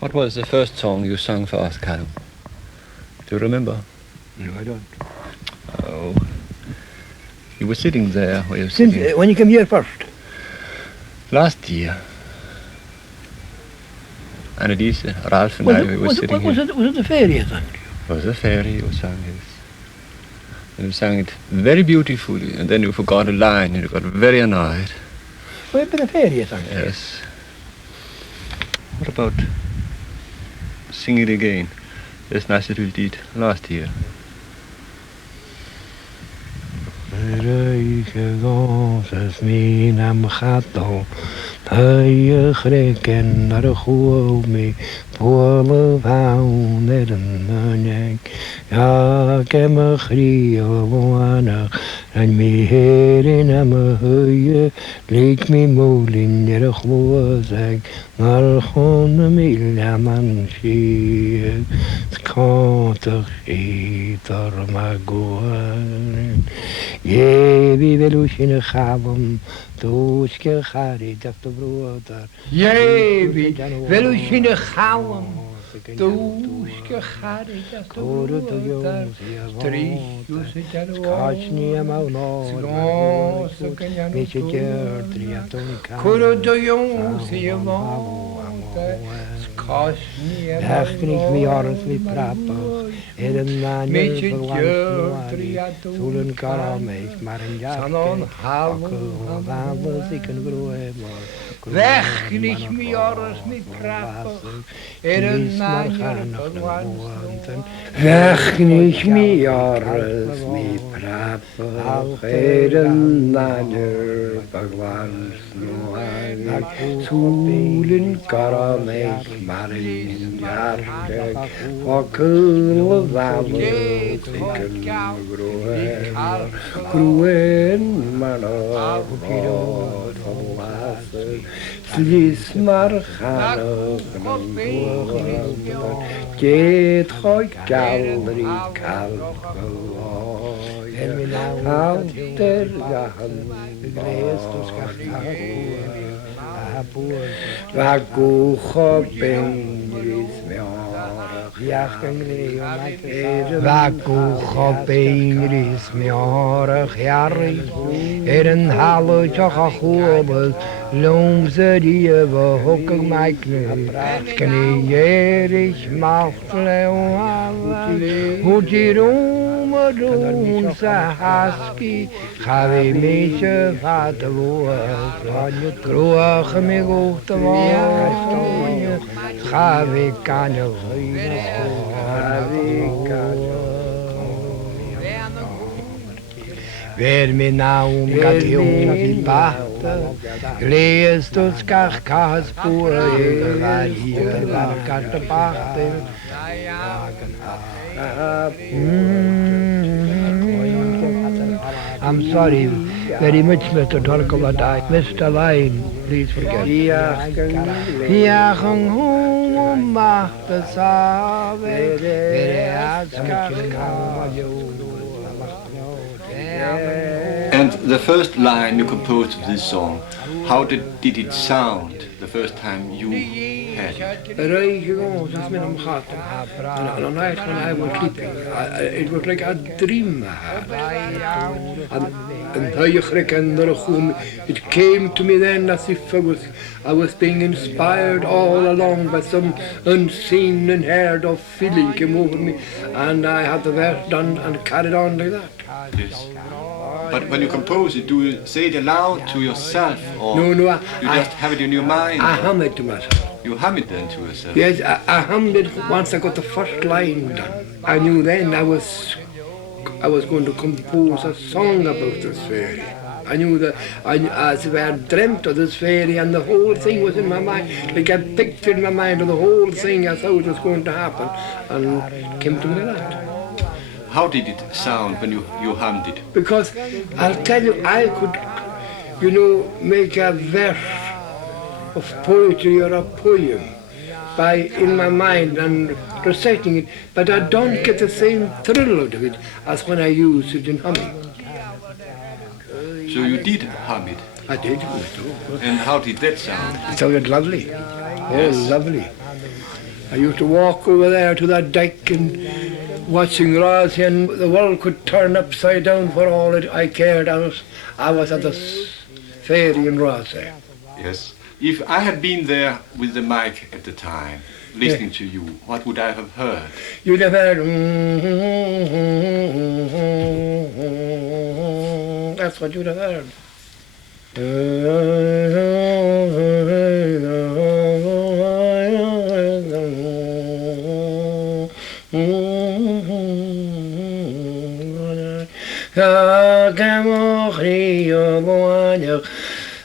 What was the first song you sang for us, Callum? Do you remember? No, I don't. Oh. You were sitting there. Where you were sitting. When you came here first? Last year. Anneliese, Ralph and I, we were sitting here. Was it the fairy you sang? It was a fairy you sang, yes. And you sang it very beautifully, and then you forgot a line and you got very annoyed. Well, it been a fairy you sang? Yes. What about sing it again? As nice as we did last year. Greken naar de goe mee, volle vrouwen met een manjang. Ja, ik heb me grieën wonen, en me heren en me huie, leek me molen naar de goe zeg, maar gewoon een milja man zie, skantig eter maar goeien. Je wie wil us in de gaven. Toeske garit af de broeder. Jij wil u zien de gauwen. Toeske garit af de broeder. Drie juist het kastje maar nog. Weet je het drie atomica. Kuro de jongens je woont. Daar krijg me jaren mee praten. En een manier verlangt zullen karamel maar een jaar. Zo'n halve was ik een broer. Weg niet meer jaren mee praten. En een manier verlangt. Weg niet meer jaren mee praten. En een manier verlangt. Zullen karamel maar een jaar. Wakul vamos fican gruen manor slis marchano get hoi galri alter gahan vagu chopengris Vaku chopingris miarach jarri een hallo tjocha choobel loom ze die we hokkig meikne knierig machtle hoe die rome doen ze haski ga we meisje vader woord kroeg me goed te woord ga we kan je Ver mi naum gatium in bahte, glees du skach kahas pura, var hier var karte bahte. I'm sorry very much, Mr. Torkovatai. Mr. Line, please forget. Jagen home macht de save, And the first line you composed of this song, how did it sound the first time you had it? On a night when I was sleeping, it was like a dream. It came to me then as if I was being inspired all along by some unseen and heard of feeling came over me, and I had the verse done and carried on like that. Yes. But when you compose it, do you say it aloud to yourself, or No, you just have it in your mind? I hum it to myself. You hum it then to yourself? Yes, I hummed it once I got the first line done. I knew then I was going to compose a song about this fairy. I knew that as if I had dreamt of this fairy and the whole thing was in my mind, like I pictured in my mind of the whole thing as how it was going to happen, and it came to me like that. How did it sound when you hummed it? Because I'll tell you, I could, make a verse of poetry or a poem by in my mind and reciting it, but I don't get the same thrill out of it as when I use it in humming. So you did hum it? I did. And how did that sound? It sounded lovely. Oh, Yes. lovely. I used to walk over there to that dyke and watching Ross, and the world could turn upside down for all it I cared. I was at the ferry in Ross there. Yes. If I had been there with the mic at the time, listening to you, what would I have heard? You'd have heard, that's what you'd have heard.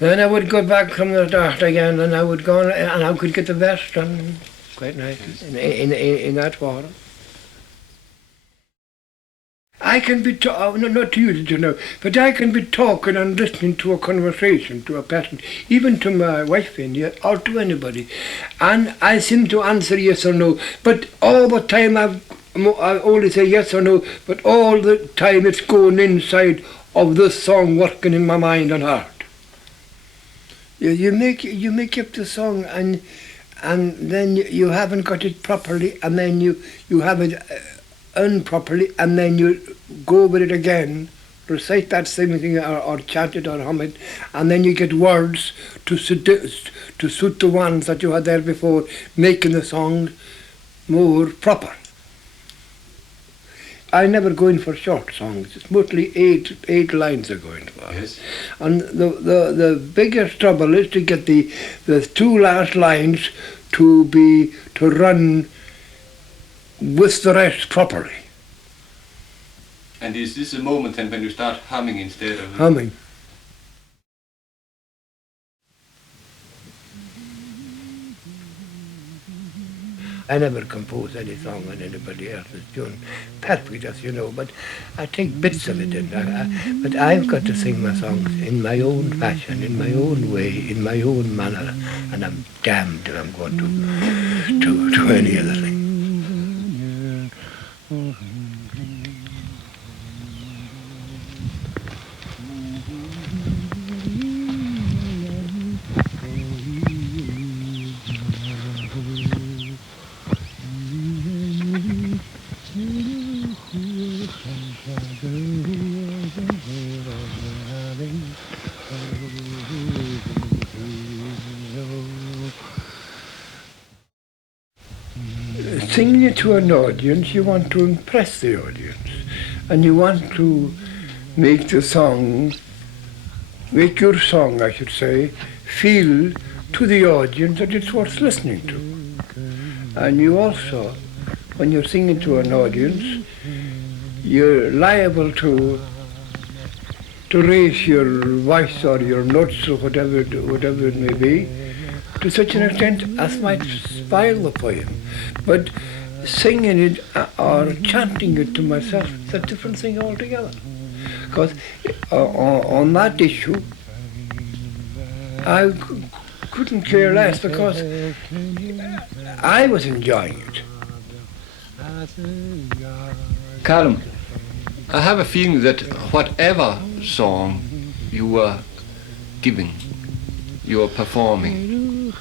Then I would go back from the start again, and I would go and I could get the verse done quite nice in that water. I can be, not to you to know, but I can be talking and listening to a conversation to a person, even to my wife in here, or to anybody, and I seem to answer yes or no, but all the time I only say yes or no, but all the time it's going inside of this song working in my mind and heart. You make up the song and then you haven't got it properly, and then you have it improperly, and then you go over it again, recite that same thing or chant it or hum it, and then you get words to suit the ones that you had there before, making the song more proper. I never go in for short songs. It's mostly eight lines I go in for. Yes. And the biggest trouble is to get the two last lines to run with the rest properly. And is this a moment then when you start humming instead of... Humming. I never compose any song on anybody else's tune, perfect as you know, but I take bits of it, but I've got to sing my songs in my own fashion, in my own way, in my own manner, and I'm damned if I'm going to any other thing. Singing it to an audience, you want to impress the audience, and you want to make your song, I should say, feel to the audience that it's worth listening to. And you also, when you're singing to an audience, you're liable to raise your voice or your notes or whatever it may be, to such an extent as might spoil the poem. But singing it or chanting it to myself is a different thing altogether. Because on that issue, I couldn't care less, because I was enjoying it. Callum, I have a feeling that whatever song you were giving, you were performing,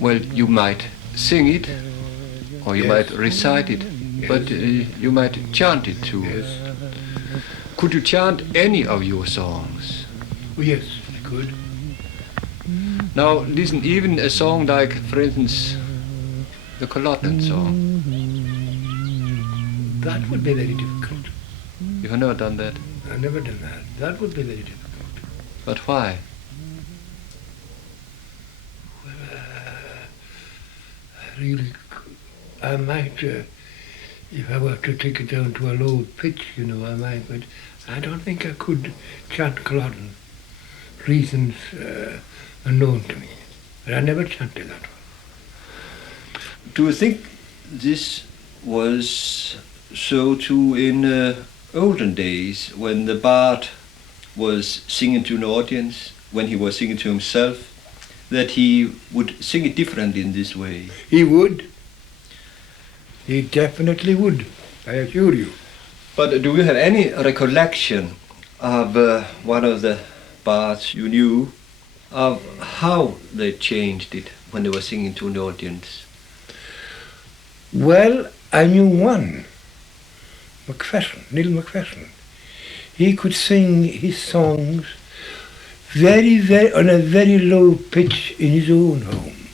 well, you might sing it, or you might recite it, but you might chant it too. Yes. Could you chant any of your songs? Oh, yes, I could. Now listen, even a song like, for instance, the Culloden song. That would be very difficult. You have never done that? I've never done that. That would be very difficult. But why? Well, I might, if I were to take it down to a low pitch, I might, but I don't think I could chant Culloden. Reasons unknown to me. But I never chanted that one. Do you think this was so too in olden days, when the bard was singing to an audience, when he was singing to himself, that he would sing it differently in this way? He would. He definitely would, I assure you. But do you have any recollection of one of the bards you knew, of how they changed it when they were singing to an audience? Well, I knew one, McPherson, Neil McPherson. He could sing his songs very, on a very low pitch in his own home.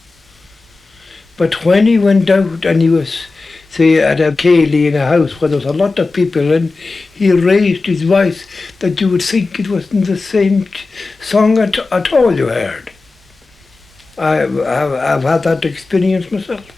But when he went out and he was, say, at a ceilidh in a house where there was a lot of people, and he raised his voice that you would think it wasn't the same song at all you heard. I've had that experience myself.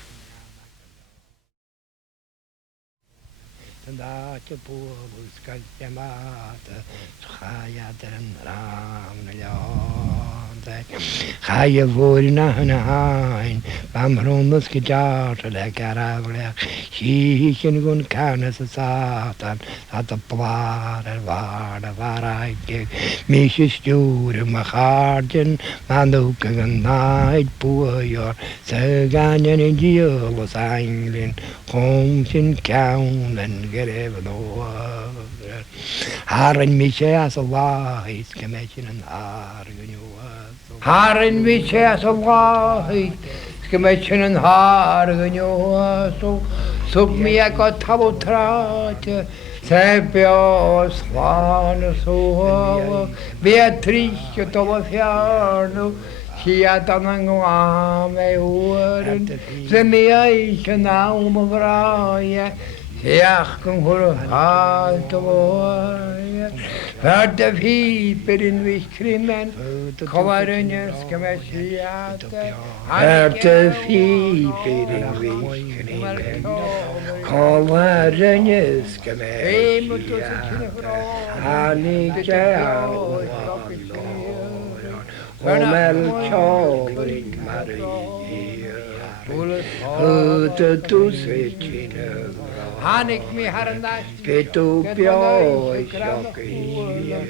Ga je voor naar een hein, bam rondes gejaagd, lekker afleg, schieten gewoon kunnen ze zaten, dat de platen waren waar ik meisje sturen, mijn hartje, maar de een night poejar, ze gaan je in die hele zijn, komt in count en geven over. Haren meisje als een laag, gemetje een haar Haren meisje als een laag, gemetje een haar zoek me ik wat tabotraatje, Sepia slaan zo, Beatrice tolle fjärno, Kiatan en gång med åren, Se mig eiken naum och vraje, Jag kan höra allt och varje, Hörde piper in vid krimmen, Kommer en jönska med teater. Hörde piper in vid krimmen, Kommer en jönska med teater. Annika och Melchior Maria, Öte svečine, Hanik mi harnaš, Petu pjoj šokir,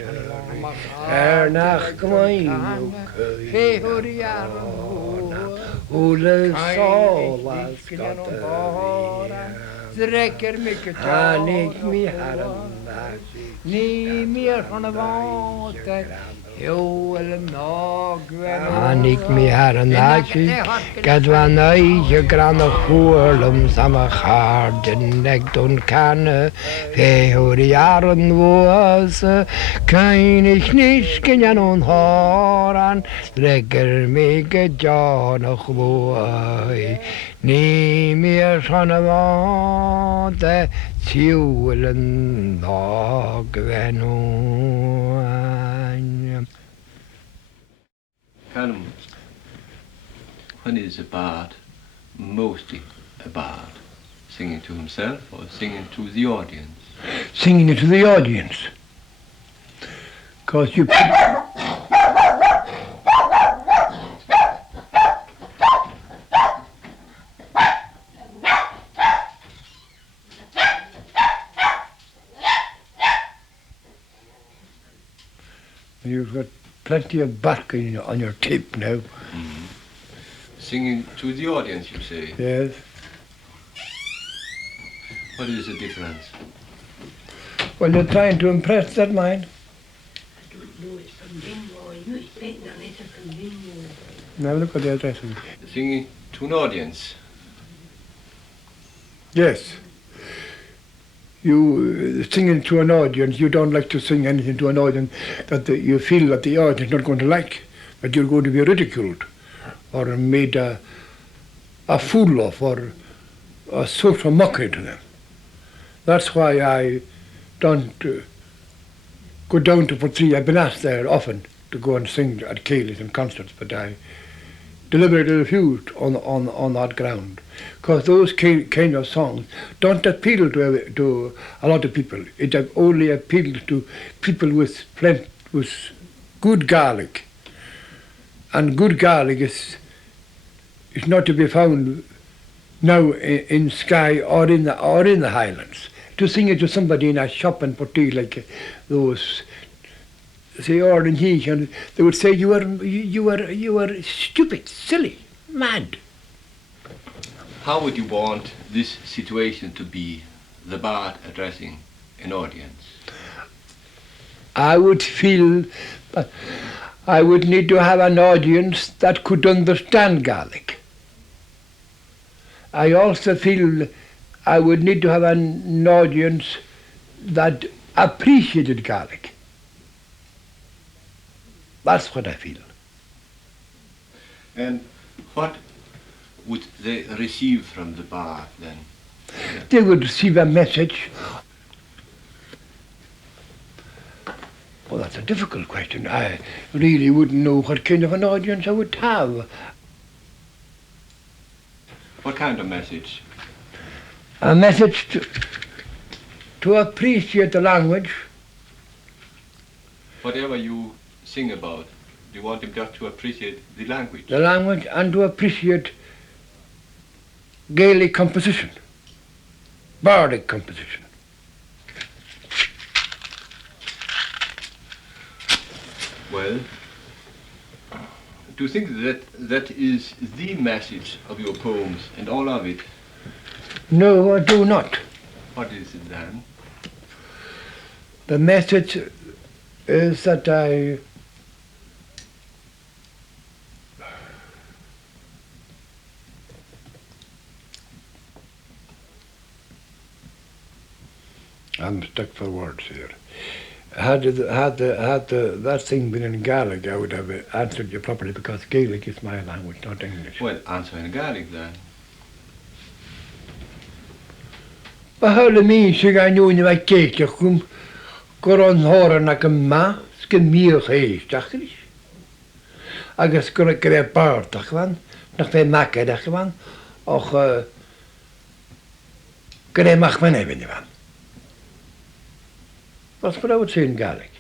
Ernach kmajnuk, Ole sola skattevia, Hanik mi harnaš, Ni mer från vatten, Hanik mi harnaši, kad vanai grana hurlum sama harden nekton kanne, Vehur jaren was, kein ich nicht genjan und horan, Drecker mig janog boy, Ni mer från vatten, Tjulen dagvenno. Callum, when is a bard mostly a bard? Singing to himself or singing to the audience? Singing it to the audience. Because you... You've got plenty of bark on your tape now. Mm-hmm. Singing to the audience, you say? Yes. What is the difference? Well, you're trying to impress that mind. Now look at the addressing. Singing to an audience? Yes. You singing to an audience, you don't like to sing anything to an audience that you feel that the audience is not going to like, that you're going to be ridiculed or made a fool of or a sort of mockery to them. That's why I don't go down to Portree. I've been asked there often to go and sing at ceilidhs and concerts, but I deliberately refused on that ground. Because those kind of songs don't appeal to a lot of people. It only appeals to people with good Gaelic. And good Gaelic is not to be found now in Skye or in the Highlands. To sing it to somebody in a shop in Portree like those, say, Orden Heath, and they would say you are stupid, silly, mad. How would you want this situation to be, the bard addressing an audience? I would feel that I would need to have an audience that could understand Gaelic. I also feel I would need to have an audience that appreciated Gaelic. That's what I feel. And what would they receive from the bar then? They would receive a message. Well, that's a difficult question. I really wouldn't know what kind of an audience I would have. What kind of message? A message to appreciate the language. Whatever you sing about, you want them just to appreciate the language. The language and to appreciate Gaelic composition, bardic composition. Well, do you think that that is the message of your poems and all of it? No, I do not. What is it then? The message is that I'm stuck for words here. Had that thing been in Gaelic, I would have answered you properly because Gaelic is my language, not English. Well, answer in Gaelic then. Bahala mi sig a nŵn i fe geitach gwm goron horan ac yma, sgyn mi'ch eistach ys. Agus gyda bardach fan, nach fe macedach fan, och gyda mach fan efyn i fan. That's what I would say in Gaelic.